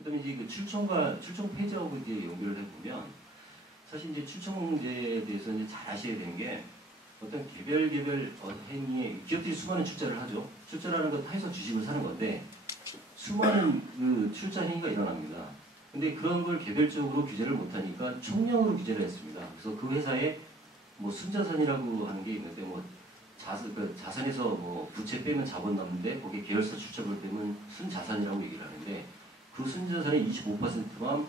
그다음에 이제 그 출청 폐지하고 이제 연결을 해보면 사실 이제 출청 문제에 대해서 이제 잘 아셔야 되는 게 어떤 개별 행위에 기업들이 수많은 출자를 하죠. 출자라는 건 해서 주식을 사는 건데 수많은 그 출자 행위가 일어납니다. 근데 그런 걸 개별적으로 규제를 못하니까 총량으로 규제를 했습니다. 그래서 그 회사에 뭐 순자산이라고 하는 게 있는데 뭐 자산에서 뭐 부채 빼면 자본 남는데 거기에 계열사 출자를 빼면 순자산이라고 얘기를 하는데 그 순자산의 25%만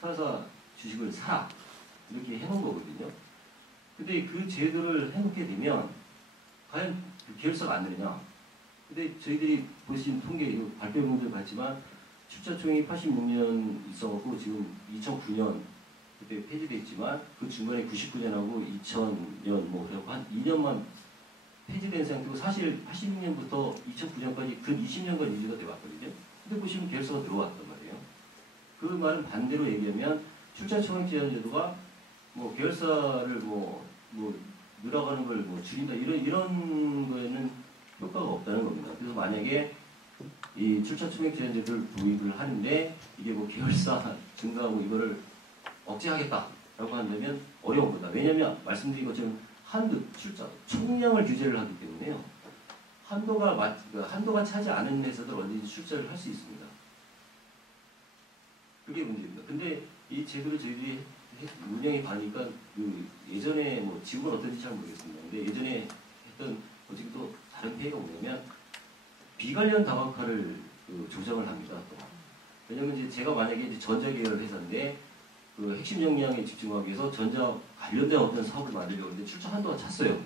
타사 주식을 사라 이렇게 해놓은 거거든요. 근데 그 제도를 해놓게 되면 과연 그 계열사가 안 되느냐? 근데 저희들이 보신 통계 이거 발표문들 봤지만 출자총액이 86년 있어갖고 지금 2009년 그때 폐지됐지만 그 중간에 99년하고 2000년 뭐 그래갖고 한 2년만 폐지된 상태고 사실 86년부터 2009년까지 근 20년간 유지가 돼 왔거든요. 근데 보시면 계열사가 들어왔단 말이에요. 그 말은 반대로 얘기하면 출자총액 제한 제도가 뭐 계열사를 뭐 늘어가는 걸 뭐 줄인다 이런 거에는 효과가 없다는 겁니다. 그래서 만약에 이 출자총액 제한 제도를 도입을 하는데 이게 뭐 계열사 증가하고 이거를 억제하겠다라고 한다면 어려운 거다. 왜냐하면 말씀드린 것처럼 출자 총량을 규제를 하기 때문에요. 한도가 차지 않은 회사들 언제든지 출자를 할 수 있습니다. 그게 문제입니다. 근데 이 제도를 저희들이 운영해 봐니까 그 예전에 뭐 지금은 어떤지 잘 모르겠습니다. 근데 예전에 했던 어떻게 또 다른 폐해가 뭐냐면 비관련 다각화를 조정을 합니다. 또. 왜냐면 이제 제가 만약에 이제 전자계열 회사인데 그 핵심 역량에 집중하기 위해서 전자 관련된 어떤 사업을 만들려고 하는데 출자 한도가 찼어요.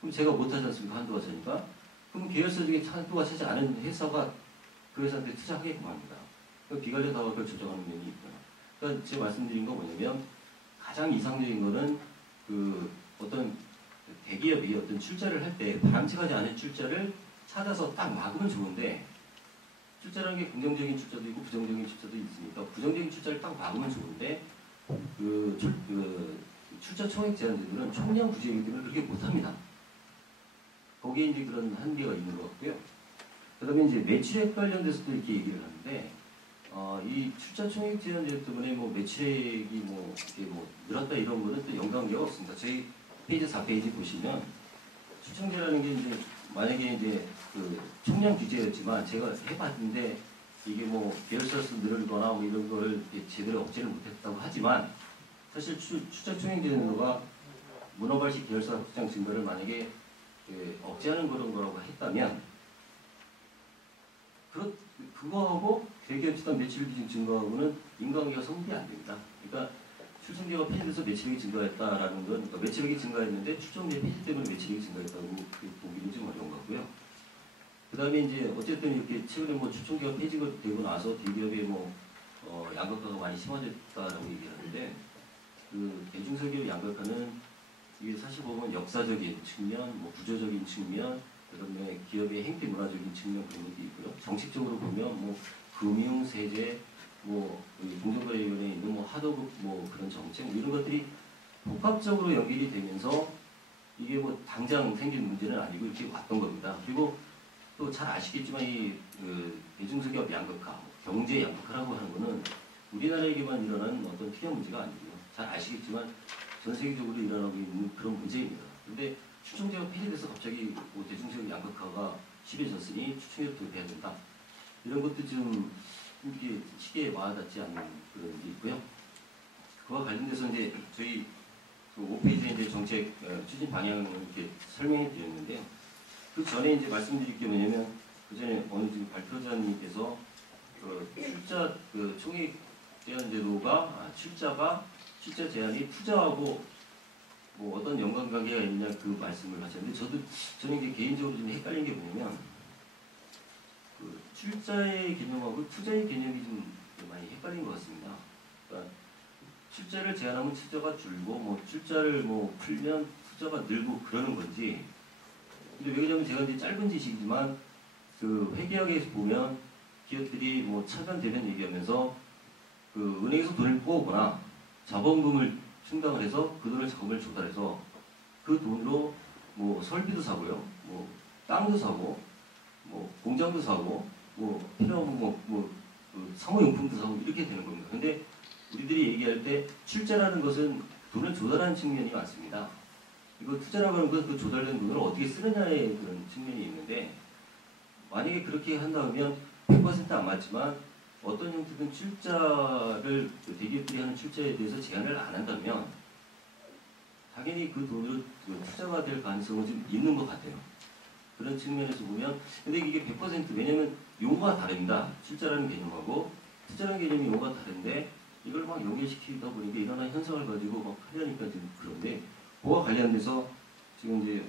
그럼 제가 못하지 않습니까? 한도가 차니까. 그럼 계열사 중에 한도가 차지 않은 회사가 그 회사한테 투자하게끔 합니다. 그러니까 비관련 다각화를 조정하는 면이 있고요. 그러니까 제가 말씀드린 거 뭐냐면 가장 이상적인 거는 그 어떤 대기업이 어떤 출자를 할 때 바람직하지 않은 출자를 찾아서 딱 막으면 좋은데 출자라는 게 긍정적인 출자도 있고 부정적인 출자도 있으니까 부정적인 출자를 딱 막으면 좋은데 출자 총액 제한 제도는 총량 규제이기 때문에 그렇게 못합니다. 거기에 이제 그런 한계가 있는 것 같고요. 그 다음에 이제 매출액 관련돼서도 이렇게 얘기를 하는데 이 출자 총액 제한 제도 때문에 뭐 매출액이 뭐 이렇게 뭐 늘었다 이런 거는 또 연관계가 없습니다. 저희 페이지 4페이지 보시면 출청제라는 게 이제 만약에 이제 그 총량 규제였지만 제가 해봤는데 이게 뭐 계열사수 늘거나 뭐 이런 걸 제대로 억제를 못했다고 하지만 사실 출자 총액 제도가 문어발식 계열사 확장 증가를 만약에 억제하는 그런 거라고 했다면 그거하고 대기업 집단 매출 비중 증가하고는 인과관계가 성립이 안 됩니다. 그러니까 출청제가 폐지돼서 매출액이 증가했다라는 건 그러니까 매출액이 증가했는데 출청제 폐지 때문에 매출액이 증가했다고 보기는 좀 어려운 것 같고요. 그 다음에 이제 어쨌든 이렇게 최근에 뭐 출청제가 폐지가 되고 나서 대기업의 뭐 양극화가 많이 심화됐다라고 얘기를 하는데 그 대중소기업 양극화는 이게 사실 보면 역사적인 측면, 뭐 구조적인 측면, 그다음에 기업의 행태 문화적인 측면 그런 것도 있고요. 정책적으로 보면 뭐 금융, 세제, 뭐 공정거래위원회에 있는 뭐 하도급 뭐 그런 정책 뭐 이런 것들이 복합적으로 연결이 되면서 이게 뭐 당장 생긴 문제는 아니고 이렇게 왔던 겁니다. 그리고 또 잘 아시겠지만 이 대중소기업 양극화, 경제 양극화라고 하는 거는 우리나라에게만 일어나는 어떤 특이한 문제가 아니고요. 잘 아시겠지만 전 세계적으로 일어나고 있는 그런 문제입니다. 그런데 출청제가 폐지돼서 갑자기 뭐 대중소기업 양극화가 심해졌으니 출청제를 도입해야 된다. 이런 것도 좀 이렇게 시기에 와닿지 않는 그런 게 있고요. 그와 관련돼서 이제 저희 그 5페이지에 이제 정책 추진 방향을 이렇게 설명해 드렸는데요. 그 전에 이제 말씀드릴 게 뭐냐면 그 전에 어느 지금 발표자님께서 출자 총액 제한 제도가 출자 제한이 투자하고 뭐 어떤 연관관계가 있냐 그 말씀을 하셨는데 저는 이게 개인적으로 좀 헷갈린 게 뭐냐면 그 출자의 개념하고 투자의 개념이 좀 많이 헷갈린 것 같습니다. 그러니까 출자를 제한하면 투자가 줄고 뭐 출자를 뭐 풀면 투자가 늘고 그러는 건지. 근데 왜 그러냐면 제가 이제 짧은 지식이지만 그 회계학에서 보면 기업들이 뭐 차변 대변 얘기하면서 그 은행에서 돈을 뽑거나 자본금을 충당을 해서 그 돈을 자금을 조달해서 그 돈으로 뭐 설비도 사고요, 뭐 땅도 사고, 뭐 공장도 사고, 뭐 필요한 뭐 그 사무용품도 사고 이렇게 되는 겁니다. 근데 우리들이 얘기할 때 출자라는 것은 돈을 조달하는 측면이 많습니다. 이거 투자라고 하는 건 그 조달된 돈을 어떻게 쓰느냐의 그런 측면이 있는데 만약에 그렇게 한다면 100%안 맞지만 어떤 형태든 출자를 대기업들이 하는 출자에 대해서 제한을 안 한다면 당연히 그 돈으로 투자가 될 가능성은 좀 있는 것 같아요. 그런 측면에서 보면 근데 이게 100% 왜냐면 용어가 다릅니다. 출자라는 개념하고 투자라는 개념이 용어가 다른데 이걸 막 연결시키다 보니까 이런 현상을 가지고 막 하려니까 좀 그런데 그와 관련돼서 지금 이제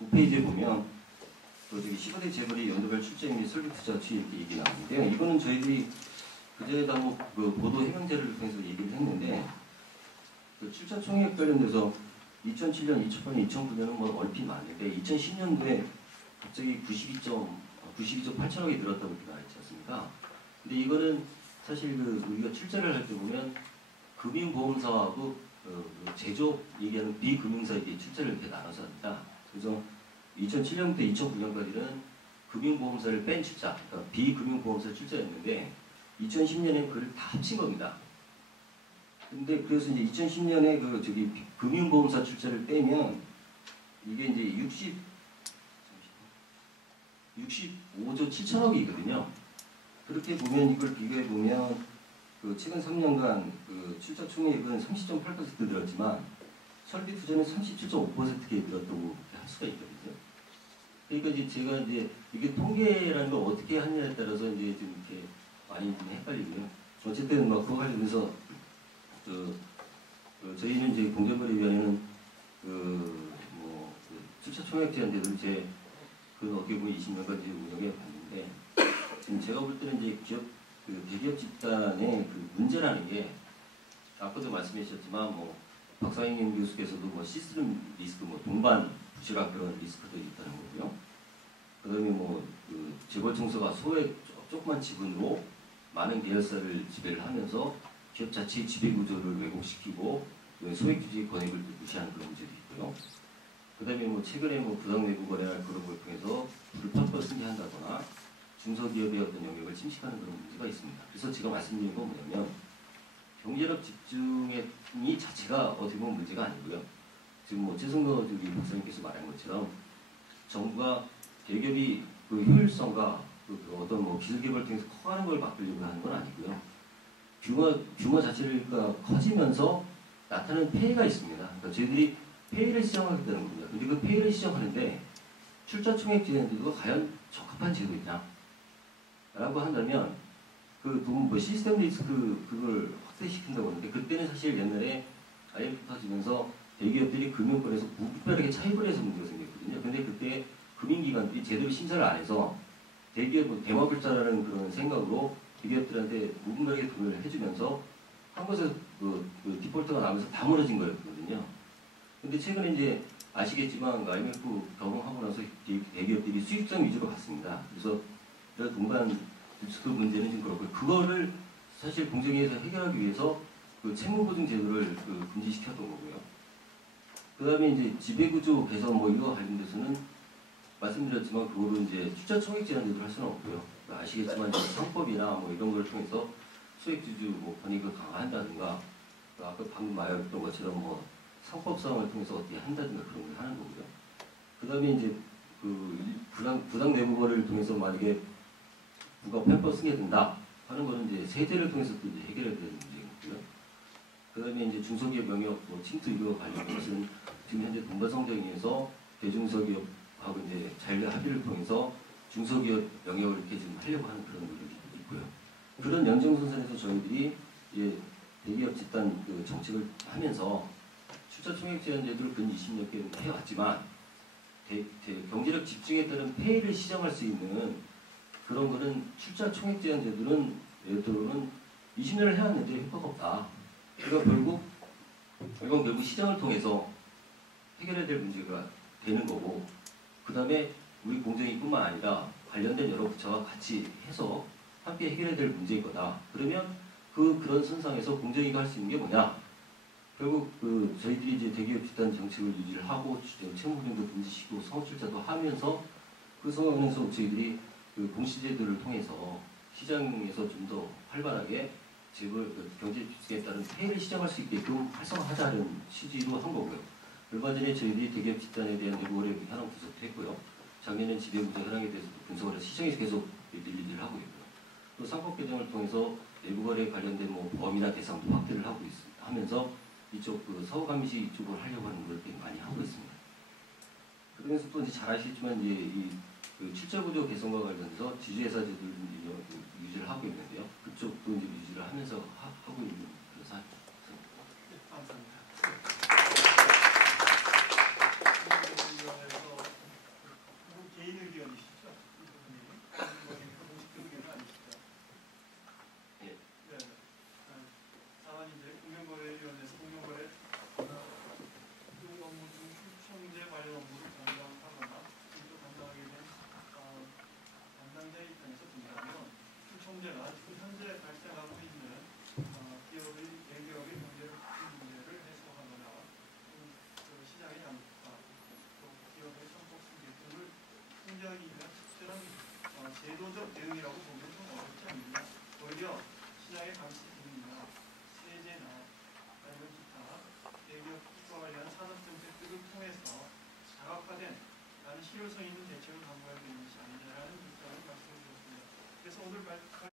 29페이지에 보면 또 저기 15대 재벌이 연도별 출자액 및 설립 투자 취 이렇게 얘기 나오는데요. 이거는 저희들이 그제도 한번 그 보도 해명제를 통해서 얘기를 했는데 그 출자 총액 관련돼서 2007년, 2008년, 2009년은 뭐 얼핏 많은데 2010년도에 갑자기 92.8천억이 늘었다고 이렇게 나와 있지 않습니까? 근데 이거는 사실 그 우리가 출자를 할 때 보면 금융보험사하고 제조업 얘기하는 비금융사 이게 출자를 이렇게 나눠서 합니다. 그래서 2007년부터 2009년까지는 금융보험사를 뺀 출자, 그러니까 비금융보험사 출자였는데 2010년에 그걸 다 합친 겁니다. 근데 그래서 이제 2010년에 그 저기 금융보험사 출자를 빼면 이게 이제 65조 7천억이거든요. 그렇게 보면 이걸 비교해 보면 그 최근 3년간 그 출자 총액은 30.8% 늘었지만 설비 투자는 37.5%게 늘었다고 할 수가 있거든요. 그러니까 이제 제가 이제 이게 통계라는 걸 어떻게 하느냐에 따라서 이제 좀 이렇게 많이 좀 헷갈리고요. 어쨌든 뭐 그거 관련해서 저희는 이제 공정거래위원회는 그 출자 총액 제한제도를 그 어떻게 보면 20년간 이제 운영해 봤는데 지금 제가 볼 때는 이제 대기업 집단의 그 문제라는 게 아까도 말씀해 주셨지만 뭐 박상익 교수께서도 뭐 시스템 리스크, 뭐 동반 부실화 그런 리스크도 있다는 거고요. 그다음에 그 재벌 청소가 소액 조그만 지분으로 많은 계열사를 지배를 하면서 기업 자체의 지배 구조를 왜곡시키고 소액 주주의 권익을 무시하는 그런 문제도 있고요. 그다음에 최근에 부당 내부 거래할 그런 걸 통해서 불법을 승계한다거나 중소기업의 어떤 영역을 침식하는 그런 문제가 있습니다. 그래서 제가 말씀드린 건 뭐냐면 경제력 집중의 자체가 어떻게 보면 문제가 아니고요. 지금 최승도 박사님께서 말한 것처럼 정부가 대기업이 그 효율성과 그 어떤 기술 개발을 통해서 커가는 걸 바꾸려고 하는 건 아니고요. 규모 자체가 커지면서 나타나는 폐해가 있습니다. 그러니까 저희들이 폐해를 시정하겠다는 겁니다. 근데 그 폐해를 시정하는데 출자 총액 제한제도가 과연 적합한 제도이냐? 라고 한다면 시스템 리스크 그걸 확대시킨다고 하는데 그때는 사실 옛날에 IMF 터지면서 대기업들이 금융권에서 무분별하게 차입을 해서 문제가 생겼거든요. 근데 그때 금융기관들이 제대로 심사를 안 해서 대기업 대마불자라는 그런 생각으로 대기업들한테 무분별하게 돈을 해주면서 한 것에 디폴트가 나면서 다 무너진 거였거든요. 근데 최근에 이제 아시겠지만 IMF 경험하고 나서 대기업들이 수익성 위주로 갔습니다. 그래서 동반 그 문제는 좀 그렇고 그거를 사실 공정위에서 해결하기 위해서 그 채무보증 제도를 금지시켰던 거고요. 그 다음에 이제 지배구조 개선 이거 관련돼서는 말씀드렸지만 그거로 이제 출자 총액 제한 제도를 할 수는 없고요. 아시겠지만 이제 상법이나 이런 걸 통해서 소액주주 권익을 강화한다든가 아까 방금 말했던 것처럼 상법상을 통해서 어떻게 한다든가 그런 걸 하는 거고요. 그 다음에 이제 부당 내부거래를 통해서 만약에 부가 8% 승계된다 하는 거는 이제 세제를 통해서 또 이제 해결해야 되는 문제이고요. 그 다음에 이제 중소기업 영역 침투 이거 관련된 것은 지금 현재 동반성장에서 대중소기업하고 이제 자율 합의를 통해서 중소기업 영역을 이렇게 지금 하려고 하는 그런 노력이 있고요. 그런 연장선상에서 저희들이 이제 대기업 집단 정책을 하면서 출자 총액 제한 제도를 근 20년 개 해왔지만 경제력 집중에 따른 폐해를 시정할 수 있는 그런 거는 출자 총액 제한 제도는 예를 들어는 20년을 해왔는데 효과가 없다. 그러니까 결국 시장을 통해서 해결해야 될 문제가 되는 거고 그 다음에 우리 공정위뿐만 아니라 관련된 여러 부처와 같이 해서 함께 해결해야 될 문제인 거다. 그러면 그런 선상에서 공정위가 할 수 있는 게 뭐냐? 결국 저희들이 이제 대기업 집단 정책을 유지를 하고 채무불이행도 금지시키고 상호출자도 하면서 그 상황에서 저희들이 공시제도를 통해서 시장에서 좀 더 활발하게 경제 집중에 따른 폐해를 시작할 수 있게끔 활성화하자는 취지로 한 거고요. 얼마 전에 저희들이 대기업 집단에 대한 내부 거래 현황 분석도 했고요. 작년엔 지배구조 현황에 대해서 분석을 해서 시장에서 계속 릴리즈를 하고 있고요. 또 상법 개정을 통해서 내부 거래 관련된 뭐 범위나 대상도 확대를 하면서 이쪽 서울감시 이쪽을 하려고 하는 걸 많이 하고 있습니다. 그러면서 또 이제 잘 아시겠지만 이제 출자 구조 개선과 관련해서 지주회사제도를 유지를 하고 있는데요. 그쪽도 이제 유지를 하면서 하고 있는 그런 사안입니다. 네, 감사합니다. 개인 의견이시죠? 이분이 공식 의견은 아니시죠? 예. 네. 다만 이제 공정거래위원회에서 공정거래 업무 중 추첨제 관련 업무를 담당하거나 또 담당하게 된 담당자의 입장에서 본다면 추첨제가 지금 현재 발생하고 있는 대기업의 문제를 해소하거나 시장의 양극화 또 기업의 성폭 승계 등을 통제하기 위한 특별한 제도적 대응이라고 보면 좀 어렵지 않느냐. 오히려 시장의 감시 기능이나 세제나 아니면 기타 대기업과 관련한 산업정책 등을 통해서 자각화된 실효성 있는 대책을 강구해야 되는 것이 아니냐라는 입장을 말씀해 주셨습니다. 그래서 오늘